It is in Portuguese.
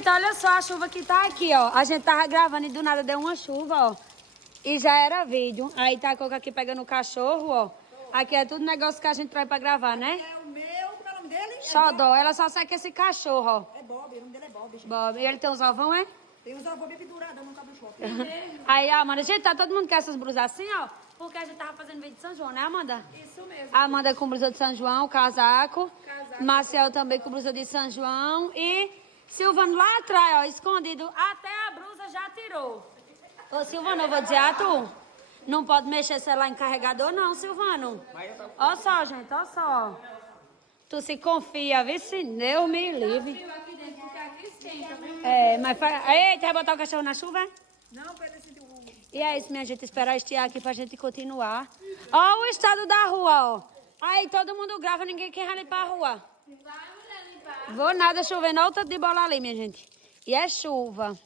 gente, olha só a chuva que tá aqui, ó. A gente tava gravando e do nada deu uma chuva, ó. E já era vídeo. Aí tá a Coca aqui pegando o cachorro, ó. Aqui é tudo negócio que a gente traz pra gravar, né? É o meu, como é o nome dele? Xodó, ela só segue esse cachorro, ó. É Bob, o nome dele é Bob, gente. Bob, e ele tem uns ovão, é? Tem uns avô bem pendurados no cabo do shopping. Aí, Amanda, gente, tá todo mundo com essas blusas assim, ó. Porque a gente tava fazendo vídeo de São João, né, Amanda? Isso mesmo. A Amanda com blusa de São João, casaco. Marcel também com blusa de São João. E Silvano lá atrás, ó, escondido. Até a blusa já tirou. Ô, Silvano, eu vou dizer a tu. Não pode mexer celular em carregador, não, Silvano. Ó só, gente, ó só. Tu se confia, vê se Deus me livre. Frio aqui dentro, porque aqui esquenta, viu? É, mas faz... Eita, vai botar o cachorro na chuva, é? Não, pra ele sentir o... E é isso, minha gente, esperar estiar aqui pra gente continuar. Ó o estado da rua, ó. Aí todo mundo grava, ninguém quer limpar a rua. Vai, mulher, limpar. Vou nada chovendo, olha o tanto de bola ali, minha gente. E é chuva.